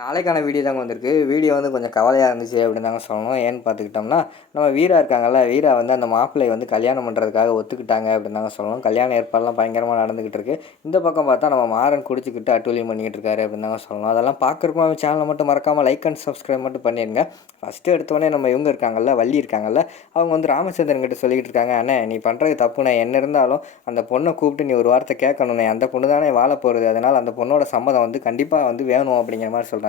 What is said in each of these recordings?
நாளைக்கான வீடியோ தாங்க வந்திருக்கு. வீடியோ வந்து கொஞ்சம் கவலையாக இருந்துச்சு அப்படின்னு தாங்க சொல்லணும். ஏன்னு பார்த்துக்கிட்டோம்னா, நம்ம வீரா இருக்காங்கல்ல, வீரா வந்து அந்த மாப்பிள்ளைய வந்து கல்யாணம் பண்ணுறதுக்காக ஒத்துக்கிட்டாங்க அப்படின்னு தாங்க சொல்லணும். கல்யாண ஏற்பாடுலாம் பயங்கரமாக நடந்துக்கிட்டு இருக்கு. இந்த பக்கம் பார்த்தா நம்ம மாறன் குடிச்சிக்கிட்டு அட்டூழியம் பண்ணிக்கிட்டு இருக்காரு அப்படின்னு தாங்க சொல்லணும். அதெல்லாம் பார்க்குறப்போ நம்ம சேனலை மட்டும் மறக்காமல் லைக் அண்ட் சப்ஸ்கிரைப் மட்டும் பண்ணிடுங்க. ஃபஸ்ட்டு எடுத்தோடனே நம்ம இவங்க இருக்காங்கல்ல, வள்ளி இருக்காங்கல்ல, அவங்க வந்து ராமச்சந்திரன் கிட்ட சொல்லிக்கிட்டு இருக்காங்க, அண்ணே நீ பண்ணுறது தப்புண்ணே, என்ன இருந்தாலும் அந்த பொண்ணை கூப்பிட்டு நீ ஒரு வார்த்தை கேட்கணுண்ணே, அந்த பொண்ணு தானே வாழ போகிறது, அதனால் அந்த பொண்ணோட சம்மதம் வந்து கண்டிப்பாக வந்து வேணும் அப்படிங்கிற மாதிரி சொல்கிறாங்க.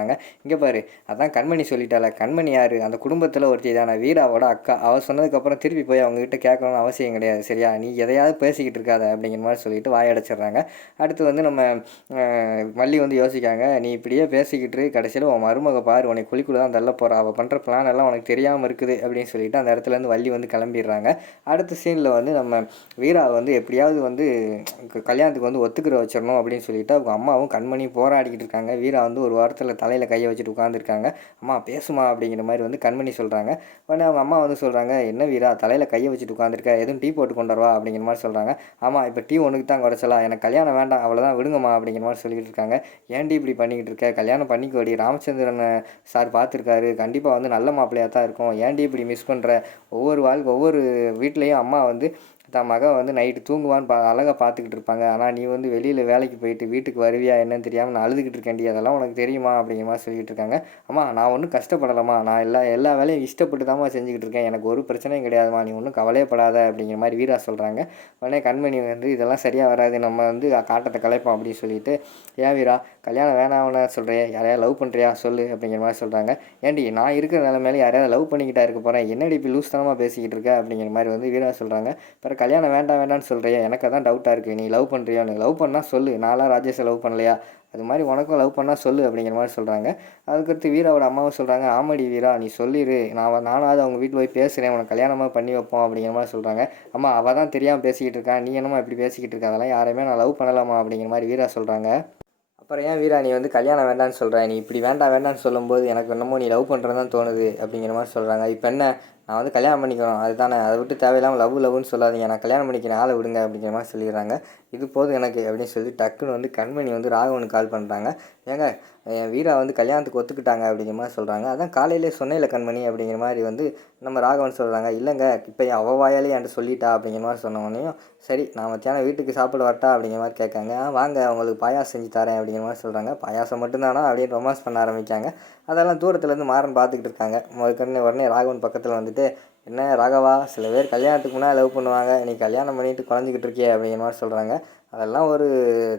இங்கே பாரு, அதான் கண்மணி சொல்லிட்டால, கண்மணி யார், அந்த குடும்பத்தில் ஒருத்தி தானே, வீராவோட அக்கா. அவள் சொன்னதுக்கப்புறம் திருப்பி போய் அவங்ககிட்ட கேட்கணும்னு அவசியம் கிடையாது, சரியா? நீ எதையாவது பேசிக்கிட்டு இருக்காத அப்படிங்கிற மாதிரி சொல்லிட்டு வாயடைச்சிடுறாங்க. அடுத்து வந்து நம்ம வள்ளி வந்து யோசிக்காங்க, நீ இப்படியே பேசிக்கிட்டு கடைசியில் உன் மருமக பாரு உனக்கு குழிக்குள்ள தான் தள்ள போகிறா, அவள் பண்ணுற பிளான் எல்லாம் உனக்கு தெரியாமல் இருக்குது அப்படின்னு சொல்லிட்டு அந்த இடத்துலேருந்து வள்ளி வந்து கிளம்பிடுறாங்க. அடுத்த சீனில் வந்து நம்ம வீரா வந்து எப்படியாவது வந்து கல்யாணத்துக்கு வந்து ஒத்துக்கிற வச்சிடணும் அப்படின்னு சொல்லிட்டு அவங்க அம்மாவும் கண்மணியும் போராடிக்கிட்டு இருக்காங்க. வீரா வந்து ஒரு வாரத்தில் தலையில் கையை வச்சுட்டு உட்காந்துருக்காங்க. அம்மா பேசுமா அப்படிங்கிற மாதிரி வந்து கண்மணி சொல்கிறாங்க. உடனே அவங்க அம்மா வந்து சொல்கிறாங்க, என்ன வீரா தலையில் கையை வச்சுட்டு உட்காந்துருக்க, எதுவும் டீ போட்டு கொண்டு வரவா அப்படிங்கிற மாதிரி சொல்கிறாங்க. ஆமாம், இப்போ டீ ஒன்றுக்கு தான் குறைச்சலா, எனக்கு கல்யாணம் வேண்டாம் அவ்வளோதான் விடுங்கம்மா அப்படிங்கிற மாதிரி சொல்லிக்கிட்டு இருக்காங்க. ஏன்டி இப்படி பண்ணிக்கிட்டு இருக்க, கல்யாணம் பண்ணிக்கோடி, ராமச்சந்திரன் சார் பார்த்துருக்காரு, கண்டிப்பாக வந்து நல்ல மாப்பிள்ளையாக தான் இருக்கும், ஏன்டி இப்படி மிஸ் பண்ணுற, ஒவ்வொரு வீட்லேயும் அம்மா வந்து தான் மகன் வந்து நைட்டு தூங்குவான்னு அழகாக பார்த்துக்கிட்டு இருப்பாங்க, ஆனால் நீ வந்து வெளியில் வேலைக்கு போயிட்டு வீட்டுக்கு வருவியா என்னன்னு தெரியாமல் நான் அழுதுகிட்டு இருக்கேன்டி, அதெல்லாம் உனக்கு தெரியுமா அப்படிங்கிற மாதிரி சொல்லிக்கிட்டு இருக்காங்க. அம்மா நான் ஒன்றும் கஷ்டப்படலாமா, நான் எல்லா வேலையும் இஷ்டப்பட்டு தான்மா செஞ்சுக்கிட்டு இருக்கேன், எனக்கு ஒரு பிரச்சனையும் கிடையாதுமா, நீ ஒன்றும் கவலையப்படாத அப்படிங்கிற மாதிரி வீரா சொல்கிறாங்க. உடனே கண்மணி வந்து இதெல்லாம் சரியாக வராது, நம்ம வந்து காட்டத்தை கலைப்போம் அப்படின்னு சொல்லிட்டு, ஏன் வீரா கல்யாணம் வேணாம்னு சொல்கிறியா, யாரையாவது லவ் பண்ணுறியா சொல்லு அப்படிங்கிற மாதிரி சொல்கிறாங்க. ஏன்டி நான் இருக்கிற நிலைமையில யாரையாவது லவ் பண்ணிக்கிட்டா இருக்க போகிறேன், என்னடி இப்படி லூஸ்தனமாக பேசிக்கிட்டு இருக்க அப்படிங்கிற மாதிரி வந்து வீரா சொல்கிறாங்க. பிறகு கல்யாணம் வேண்டாம்னு சொல்கிறியா, எனக்கு அதான் டவுட்டாக இருக்குது, நீ லவ் பண்ணுறியா, எனக்கு லவ் பண்ணால் சொல்லு, நான்லாம் ராஜேஷை லவ் பண்ணலையா, அது மாதிரி உனக்கும் லவ் பண்ணால் சொல்லு அப்படிங்கிற மாதிரி சொல்கிறாங்க. அதுக்கடுத்து வீராவோட அம்மாவும் சொல்கிறாங்க, ஆமாடி வீரா நீ சொல்லிடு, நானாவது அவங்க வீட்டில் போய் பேசுகிறேன், உனக்கு கல்யாணமாக பண்ணி வைப்போம் அப்படிங்கிற மாதிரி சொல்கிறாங்க. அம்மா அவள் தான் தெரியாமல் பேசிக்கிட்டு இருக்கான், நீ என்னம்மா இப்படி பேசிக்கிட்டு இருக்க, அதெல்லாம் யாரையுமே நான் லவ் பண்ணலாமா அப்படிங்கிற மாதிரி வீரா சொல்கிறாங்க. அப்புறம் ஏன் வீரா நீ வந்து கல்யாணம் வேண்டான்னு சொல்கிற, நீ இப்படி வேண்டான்னு சொல்லும்போது எனக்கு என்னமோ நீ லவ் பண்ணுறது தான் தோணுது அப்படிங்கிற மாதிரி சொல்கிறாங்க. இப்போ என்ன, நான் வந்து கல்யாணம் பண்ணிக்கணும் அதுதானே, அதை விட்டு தேவையில்லாமல் லவ்னு சொல்லாதீங்க, நான் கல்யாணம் பண்ணிக்கிறேன் ஆளை விடுங்க அப்படிங்கிற மாதிரி சொல்லிடுறாங்க. இது போதும் எனக்கு அப்படின்னு சொல்லி டக்குன்னு வந்து கண்மணி வந்து ராகவனுக்கு கால் பண்ணுறாங்க. ஏங்க என் வீரா வந்து கல்யாணத்துக்கு ஒத்துக்கிட்டாங்க அப்படிங்கிற மாதிரி சொல்கிறாங்க. அதான் காலையிலே சொன்னேன்ல கண்மணி அப்படிங்கிற மாதிரி வந்து நம்ம ராகவன் சொல்கிறாங்க. இல்லைங்க இப்போ அவள் வாயாலே என்கிட்ட சொல்லிட்டா அப்படிங்கிற மாதிரி சொன்னவொடனையும், சரி நான் மத்தியானம் வீட்டுக்கு சாப்பிட வரட்டா அப்படிங்கிற மாதிரி கேட்காங்க. வாங்க அவங்களுக்கு பாயாசம் செஞ்சு தரேன் அப்படிங்கிற மாதிரி சொல்கிறாங்க. பாயாசம் மட்டும்தானா அப்படின்னு ரொமான்ஸ் பண்ண ஆரம்பிக்காங்க. அதெல்லாம் தூரத்துலேருந்து மாறன் பார்த்துக்கிட்டு இருக்காங்க. உடனே ராகவன் பக்கத்தில் வந்துட்டு, என்ன ராகவா, சில பேர் கல்யாணத்துக்கு முன்னாடி லவ் பண்ணுவாங்க, நீ கல்யாணம் பண்ணிட்டு குழஞ்சிக்கிட்டு இருக்கியே அப்படிங்கிற மாதிரி சொல்கிறாங்க. அதெல்லாம் ஒரு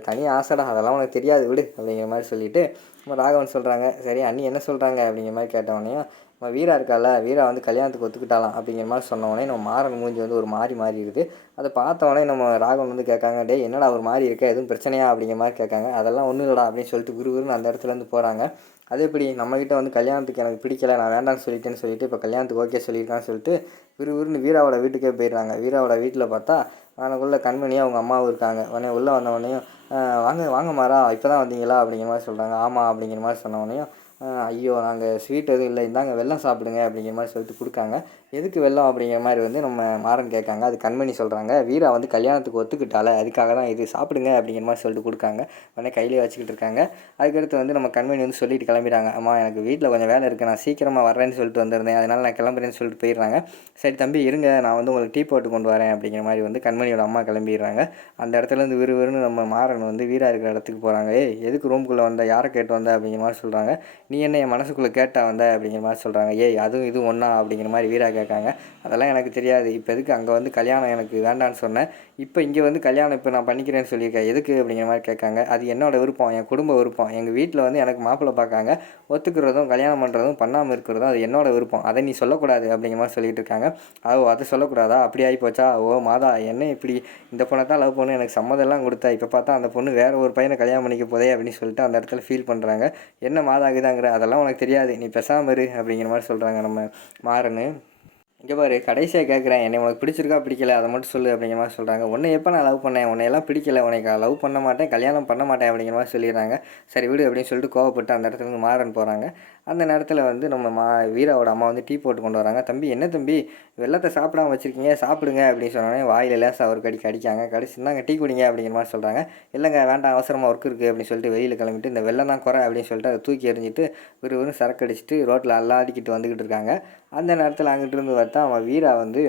தனி ஆசைடா, அதெல்லாம் உனக்கு தெரியாது விடு அப்படிங்கிற மாதிரி சொல்லிவிட்டு நம்ம ராகவன் சொல்கிறாங்க. சரி அண்ணி என்ன சொல்கிறாங்க அப்படிங்கிற மாதிரி கேட்டவொடனே, நம்ம வீரா இருக்கால, வீரா வந்து கல்யாணத்துக்கு ஒத்துக்கிட்டாலாம் அப்படிங்கிற மாதிரி சொன்னவொடனே நம்ம மாறன் மூஞ்சி வந்து ஒரு மாறி இருக்குது. அதை பார்த்தவொடனே நம்ம ராகவன் வந்து கேட்காங்க, டே என்னடா ஒரு மாதிரி இருக்க, எதுவும் பிரச்சனையா அப்படிங்கிற மாதிரி கேட்காங்க. அதெல்லாம் ஒன்றும் இல்லைடா அப்படின்னு சொல்லிட்டு குருன்னு அந்த இடத்துலேருந்து போகிறாங்க. அது எப்படி நம்மக்கிட்ட வந்து கல்யாணத்துக்கு எனக்கு பிடிக்கல, நான் வேண்டாம்னு சொல்லிட்டேன்னு சொல்லிட்டு இப்போ கல்யாணத்துக்கு ஓகே சொல்லியிருக்கான்னு சொல்லிட்டு விறுவிறுன்னு வீராவோட வீட்டுக்கே போயிடுறாங்க. வீராவோட வீட்டில் பார்த்தா அவனுக்குள்ள கண்மணியாக அவங்க அம்மாவும் இருக்காங்க. உடனே உள்ளே வந்தவொடனையும், வாங்க மாறா இப்போ தான் வந்தீங்களா அப்படிங்கிற மாதிரி சொல்கிறாங்க. ஆமாம் அப்படிங்கிற மாதிரி சொன்னவொடனையும், ஐயோ நாங்கள் ஸ்வீட் எதுவும் இல்லை, இந்தாங்க வெல்லம் சாப்பிடுங்க அப்படிங்கிற மாதிரி சொல்லிட்டு கொடுக்காங்க. எதுக்கு வெல்லம் அப்படிங்கிற மாதிரி வந்து நம்ம மாறன் கேட்காங்க. அது கண்மணி சொல்கிறாங்க, வீரா வந்து கல்யாணத்துக்கு ஒத்துக்கிட்டால அதுக்காக தான் இது, சாப்பிடுங்க அப்படிங்கிற மாதிரி சொல்லிட்டு கொடுக்காங்க. உடனே கையிலே வச்சுக்கிட்டு இருக்காங்க. அதுக்கடுத்து வந்து நம்ம கண்மணி வந்து சொல்லிட்டு கிளம்பிடுறாங்க. அம்மா எனக்கு வீட்டில் கொஞ்சம் வேலை இருக்குது, நான் சீக்கிரமாக வரேன்னு சொல்லிட்டு வந்திருந்தேன், அதனால் நான் கிளம்புறேன்னு சொல்லிட்டு போயிடுறாங்க. சரி தம்பி இருங்க, நான் வந்து உங்களுக்கு டீ போட்டு கொண்டு வரேன் அப்படிங்கிற மாதிரி வந்து கண்மணியோட அம்மா கிளம்பிடுறாங்க. அந்த இடத்துலேருந்து விறுவிறுன்னு நம்ம மாறன் வந்து வீரா இருக்கிற இடத்துக்கு போகிறாங்க. எதுக்கு ரூம்குள்ளே வந்த, யாரை கேட்டு வந்த அப்படிங்கிற மாதிரி சொல்கிறாங்க. நீ என்ன என் மனசுக்குள்ளே கேட்டா வந்த அப்படிங்கிற மாதிரி சொல்கிறாங்க. அதுவும் இது ஒன்றா அப்படிங்கிற மாதிரி வீரா கேட்காங்க. அதெல்லாம் எனக்கு தெரியாது, இப்போ எதுக்கு அங்கே வந்து கல்யாணம் எனக்கு வேண்டான்னு சொன்னேன், இப்போ இங்கே வந்து கல்யாணம் இப்போ நான் பண்ணிக்கிறேன்னு சொல்லியிருக்கேன், எதுக்கு அப்படிங்கிற மாதிரி கேட்காங்க. அது என்னோடய விருப்பம், என் குடும்ப விருப்பம், எங்கள் வீட்டில் வந்து எனக்கு மாப்பிள்ளை பார்க்காங்க, ஒத்துக்கிறதும் கல்யாணம் பண்ணுறதும் பண்ணாமல் இருக்கிறதும் அது என்னோடய விருப்பம், அதை நீ சொல்லக்கூடாது அப்படிங்கிற மாதிரி சொல்லிகிட்டு இருக்காங்க. அதை சொல்லக்கூடாதா, அப்படி ஆகி போச்சா, ஓ மாதா என்ன இப்படி இந்த பொண்ணை தான் லவ் பண்ணு எனக்கு சம்மதம்லாம் கொடுத்தா, இப்போ பார்த்தா அந்த பொண்ணு வேறு ஒரு பையனை கல்யாணம் பண்ணிக்க போதே அப்படின்னு சொல்லிட்டு அந்த இடத்துல ஃபீல் பண்ணுறாங்க. என்ன மாதா ஆகுதாங்கிற, அதெல்லாம் உனக்கு தெரியாது, நீ பேசாமல் இரு அப்படிங்கிற மாதிரி சொல்கிறாங்க நம்ம மாறனு. இங்கே பாரு கடைசியாக கேட்குறேன், என்னை உனக்கு பிடிச்சிருக்கா பிடிக்கல அதை மட்டும் சொல்லு அப்படிங்கிற மாதிரி சொல்கிறாங்க. உன்னை எப்போ நான் லவ் பண்ணேன், உன்னையெல்லாம் பிடிக்கல, உனக்கு லவ் பண்ண மாட்டேன், கல்யாணம் பண்ண மாட்டேன் அப்படிங்கிற மாதிரி சொல்லிடுறாங்க. சரி விடு அப்படின்னு சொல்லிட்டு கோவப்பட்டு அந்த இடத்துல இருந்து மாறன் போகிறாங்க. அந்த நேரத்தில் வந்து நம்ம வீராவோட அம்மா வந்து டீ போட்டு கொண்டு வராங்க. தம்பி என்ன தம்பி வெள்ளத்தை சாப்பிடாம வச்சுருக்கீங்க, சாப்பிடுங்க அப்படின்னு சொன்னோடனே வாயில் லேசாக ஒரு கடிக்காங்க. கடிச்சுருந்தாங்க டீ குடிங்க அப்படிங்கிற மாதிரி சொல்கிறாங்க. இல்லைங்க வேண்டாம் அவசரமாக ஒர்க் இருக்குது அப்படின்னு சொல்லிட்டு வெளியில் கிளம்பிட்டு இந்த வெள்ளம் தான் குறை அப்படின்னு சொல்லிட்டு அதை தூக்கி எறிஞ்சிட்டு விறுவிறுன்னு சரக்கு அடிச்சுட்டு ரோட்டில் அல்லாடிக்கிட்டு வந்துக்கிட்டு இருக்காங்க. அந்த நேரத்தில் அங்கிட்டு இருந்து பார்த்தா அவன் வீரா வந்து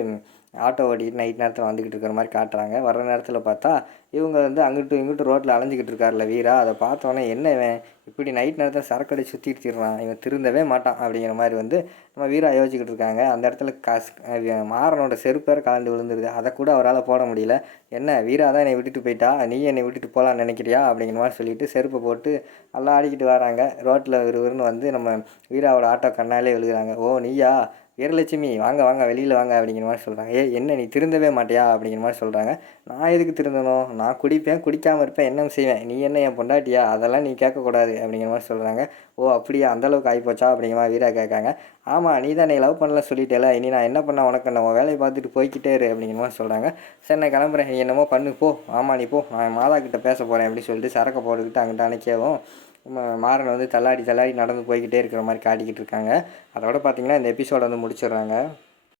ஆட்டோ ஓட்டிகிட்டு நைட் நேரத்தில் வந்துக்கிட்டு இருக்கிற மாதிரி காட்டுறாங்க. வர்ற நேரத்தில் பார்த்தா இவங்க வந்து அங்கிட்டும் இங்கிட்டும் ரோட்டில் அலைஞ்சிக்கிட்டு இருக்கார்ல வீரா, அதை பார்த்தோன்னே என்ன இவன் இப்படி நைட் நேரத்தில் சரக்கடை சுற்றிட்டு திரிறான், இவன் திருந்தவே மாட்டான் அப்படிங்கிற மாதிரி வந்து நம்ம வீரா யோசிச்சுக்கிட்டு இருக்காங்க. அந்த இடத்துல மாறனோட செருப்பேற கலந்து விழுந்துருது. அதை கூட அவரால் போட முடியல. என்ன வீரா தான் என்னை விட்டுட்டு போயிட்டா, நீ என்னை விட்டுட்டு போகலான்னு நினைக்கிறியா அப்படிங்கிற மாதிரி சொல்லிட்டு செருப்பை போட்டு நல்லா ஆடிக்கிட்டு வராங்க. ரோட்டில் விறுவிறுன்னு வந்து நம்ம வீராவோட ஆட்டோ கண்ணாலே விழுகிறாங்க. ஓ நீயா வீரலட்சுமி வாங்க வாங்க வெளியில் வாங்க அப்படிங்கிற மாதிரி சொல்கிறாங்க. என்ன நீ திருந்தவே மாட்டியா அப்படிங்கிற மாதிரி சொல்கிறாங்க. நான் எதுக்கு திருந்தணும், நான் குடிப்பேன் குடிக்காமல் இருப்பேன் என்ன செய்வேன், நீ என்ன என் பொண்டாட்டியா, அதெல்லாம் நீ கேட்கக்கூடாது அப்படிங்கிற மாதிரி சொல்கிறாங்க. ஓ அப்படியா அந்தளவுக்கு ஆகிப்போச்சா அப்படிங்கிற மாதிரி வீரா கேட்காங்க. ஆமாம் நீ தான் என்னை லவ் பண்ணல சொல்லிட்டேல, இனி நான் என்ன பண்ண உனக்கு, நம்ம வேலையை பார்த்துட்டு போய்கிட்டே இரு அப்படிங்கிற மாதிரி சொல்கிறாங்க. சரி நான் கிளம்புறேன், நீ என்னமோ பண்ணு போ, ஆமாம் நீ போ, நான் மாதா கிட்ட பேச போகிறேன் அப்படின்னு சொல்லிட்டு சரக்கை போட்டுக்கிட்டு அங்கிட்ட அணைக்கவும் மாறன் வந்து தள்ளாடி நடந்து போய்கிட்டே இருக்கிற மாதிரி காட்டிக்கிட்டு இருக்காங்க. அதோட பார்த்திங்கன்னா இந்த எபிசோட வந்து முடிச்சிடுறாங்க.